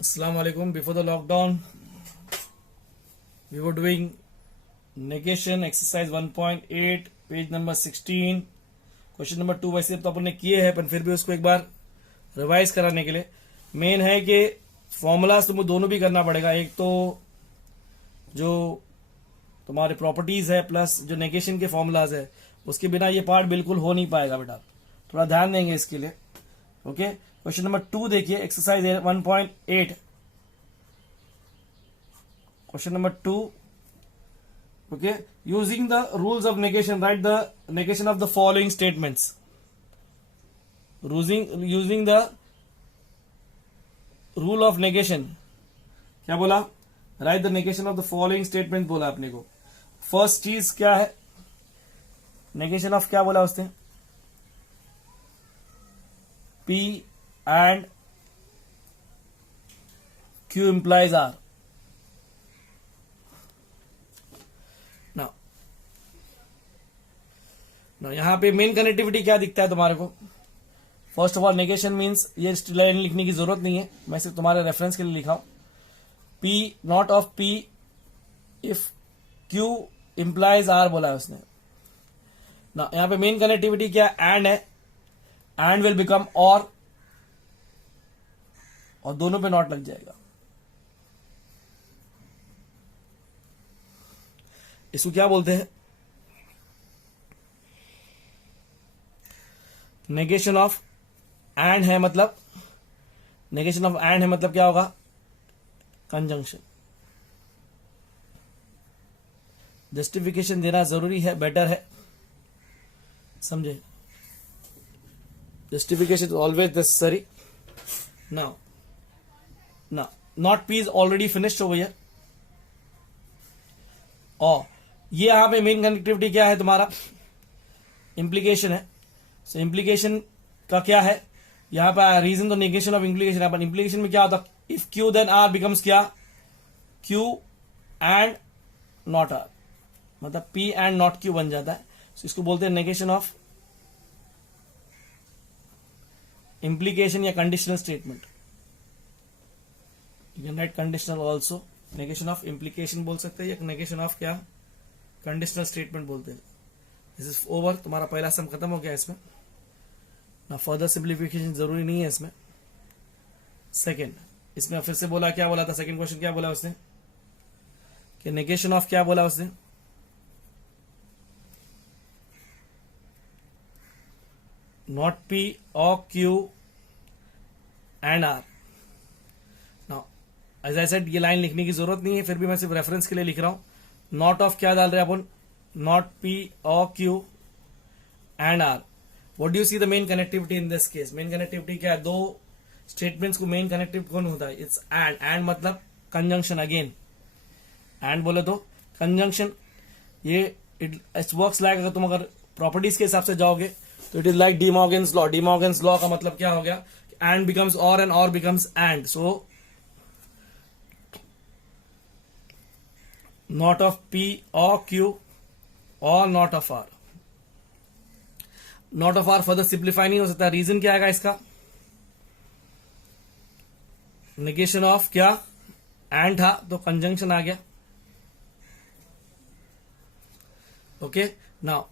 Assalamu alaikum. Before the lockdown, we were doing negation exercise 1.8 page number 16 question number 2 वैसे तो अपन ने किए हैं पर फिर भी उसको एक बार रिवाइज कराने के लिए मेन है कि फॉर्मूलाज तुमको दोनों भी करना पड़ेगा। एक तो जो तुम्हारे प्रॉपर्टीज है प्लस जो नेगेशन के फॉर्मूलाज है उसके बिना ये पार्ट बिल्कुल हो नहीं पाएगा बेटा, थोड़ा ध्यान देंगे इसके लिए। ओके, क्वेश्चन नंबर 2 देखिए, exercise 1.8 question number 2। Okay, using the rules of negation right the negation of the following statements. Using the rule of negation, क्या बोला? Right the negation of the following statement बोला अपने को। First चीज क्या है? Negation of क्या बोला उसने? P and Q implies R. Now यहां पे मेन कनेक्टिविटी क्या दिखता है तुम्हारे को? First of all negation means, ये लाइन लिखने की जरूरत नहीं है, मैं सिर्फ तुम्हारे रेफरेंस के लिए लिखा हूं। P not of P if Q implies R बोला है उसने ना। यहां पे मेन कनेक्टिविटी क्या एंड है, एंड विल बिकम और दोनों पे नॉट लग जाएगा। इसको क्या बोलते हैं? नेगेशन ऑफ एंड है, मतलब नेगेशन ऑफ एंड है मतलब क्या होगा? कंजंक्शन। जस्टिफिकेशन देना जरूरी है, बेटर है, समझे? Justification is always necessary. Now, not P is already finished over here. और ये यहां पे मेन कनेक्टिविटी क्या है तुम्हारा? इम्प्लीकेशन है। सो इम्प्लीकेशन का क्या है? यहां पर रीजन तो नेगेशन ऑफ इम्प्लीकेशन है, पर इम्प्लीकेशन में क्या होता? If Q then R becomes क्या? Q एंड नॉट R, मतलब P एंड नॉट Q बन जाता है। so इसको बोलते हैं नेगेशन ऑफ implication या conditional statement. You can write conditional also. Negation of implication बोल सकते हैं या negation of क्या? Conditional statement बोलते हैं। This is over, तुम्हारा पहला सम खत्म हो गया इसमें ना। फर्दर सिंप्लीफिकेशन जरूरी नहीं है इसमें। सेकेंड, इसमें फिर से बोला, क्या बोला था? सेकेंड क्वेश्चन क्या बोला उसने कि नेगेशन ऑफ क्या बोला उसने? Not P or Q and R. Now, as I said, ये लाइन लिखने की जरूरत नहीं है, फिर भी मैं सिर्फ रेफरेंस के लिए लिख रहा हूं। नॉट ऑफ क्या डाल रहे हैं अपन? Not P or Q and R. What do you see the main connectivity in this case? Main connectivity क्या है? दो स्टेटमेंट्स को मेन कनेक्टिविटी कौन होता है? इट्स एंड मतलब कंजंक्शन। अगेन एंड बोले तो कंजंक्शन। ये इट वर्क्स लाइक, अगर तुम अगर प्रॉपर्टीज के हिसाब से जाओगे तो it is like D Morgan's law. D Morgan's law का मतलब क्या हो गया? एंड बिकम्स और एंड और becomes and. So not of P और Q और not of R। Not of R further simplify नहीं हो सकता। रीजन क्या आएगा इसका? नेगेशन ऑफ क्या? एंड था तो कंजंक्शन आ गया। Okay, now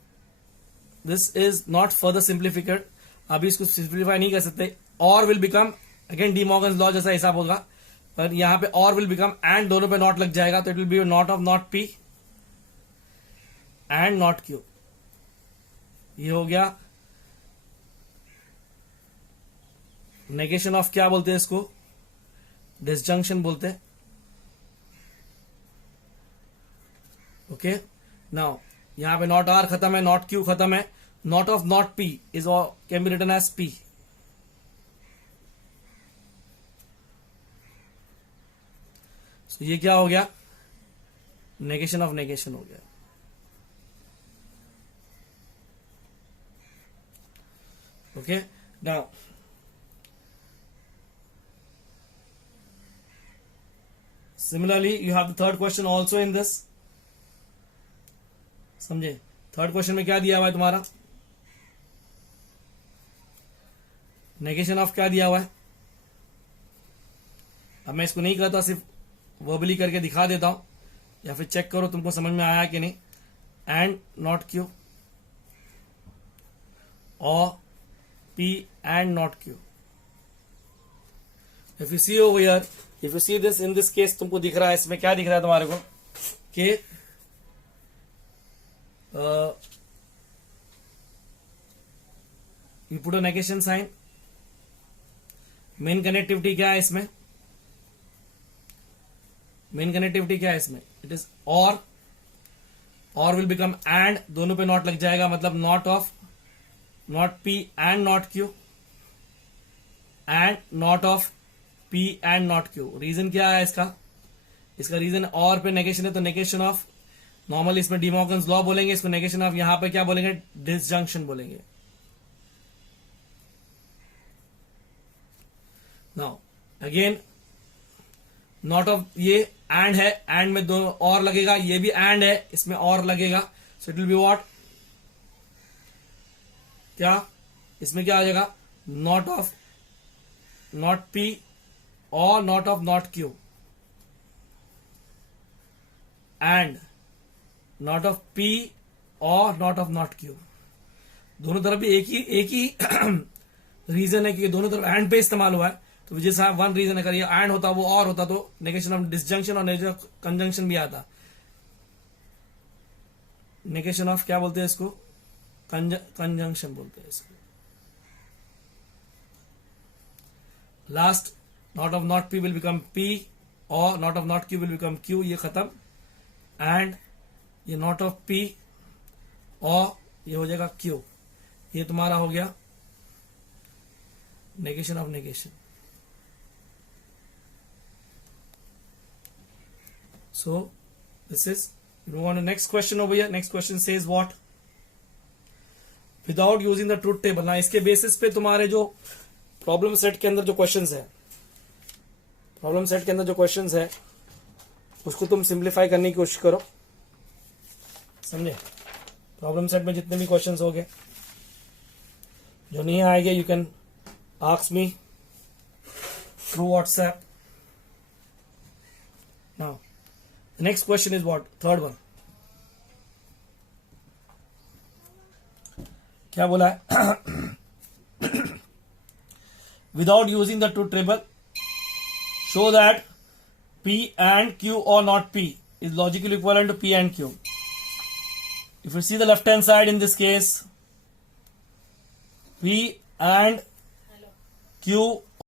this is not further simplificated. अभी इसको सिंप्लीफाई नहीं कर सकते। और will become, again De Morgan's law जैसा हिसाब होगा, पर यहां पे और विल बिकम एंड, दोनों पे नॉट लग जाएगा तो it will be not of not P and not Q। ये हो गया नेगेशन ऑफ क्या बोलते हैं इसको? डिसजंक्शन बोलते हैं। ओके, नाउ यहां पे नॉट R खत्म है, नॉट Q खत्म है। Not of not P is can be written as P। So ये क्या हो गया? नेगेशन ऑफ नेगेशन हो गया। Okay, now similarly you have the third question also in this. समझे? थर्ड क्वेश्चन में क्या दिया हुआ है तुम्हारा? नेगेशन ऑफ क्या दिया हुआ है? अब मैं इसको नहीं करता, सिर्फ वर्बली करके दिखा देता हूं, या फिर चेक करो तुमको समझ में आया कि नहीं. एंड नॉट क्यू और P and not Q. If you see over here, if you see this in this case, तुमको दिख रहा है, इसमें क्या दिख रहा है तुम्हारे को कि you put a negation sign. Main connectivity क्या है इसमें? मेन कनेक्टिविटी क्या है इसमें? इट इज और विल बिकम एंड, दोनों पे नॉट लग जाएगा, मतलब not of not P and not Q and not of P and not Q. Reason क्या है इसका? इसका रीजन और पे नेगेशन है, तो नेगेशन ऑफ, नॉर्मली इसमें डिमॉर्गन्स लॉ बोलेंगे, इसको नेगेशन ऑफ यहां पे क्या बोलेंगे? डिसजंक्शन बोलेंगे. नाउ अगेन नॉट ऑफ, ये एंड है, एंड में दो और लगेगा, ये भी एंड है, इसमें और लगेगा, so it will be what? क्या इसमें क्या आ जाएगा? नॉट ऑफ नॉट P और not of not Q and not of P और नॉट ऑफ नॉट Q. दोनों तरफ भी एक ही रीजन है कि दोनों तरफ एंड पे इस्तेमाल हुआ है, तो जैसा वन रीजन है, अगर ये एंड होता वो और होता तो नेगेशन ऑफ डिसजंक्शन और नेगेशन ऑफ कंजंक्शन भी आता. नेगेशन ऑफ क्या बोलते हैं इसको? कंजंक्शन बोलते हैं इसको. Last not of not P will become P और not of not Q will become Q. ये खत्म. एंड ये नॉट ऑफ P और ये हो जाएगा Q. ये तुम्हारा हो गया negation of negation. So this is, you move on to next question over here. Next question says what? Without using the truth table. ना इसके बेसिस पे तुम्हारे जो प्रॉब्लम सेट के अंदर जो क्वेश्चंस है, प्रॉब्लम सेट के अंदर जो क्वेश्चंस है उसको तुम सिंप्लीफाई करने की कोशिश करो, समझे? प्रॉब्लम सेट में जितने भी क्वेश्चंस हो गए, जो नहीं आएंगे you can ask me through WhatsApp. Now the next question is what? Third one. क्या बोला है? Without using the truth table, show that P and Q or not P is logically equivalent to P and Q. If you see the left hand side in this case, P and Q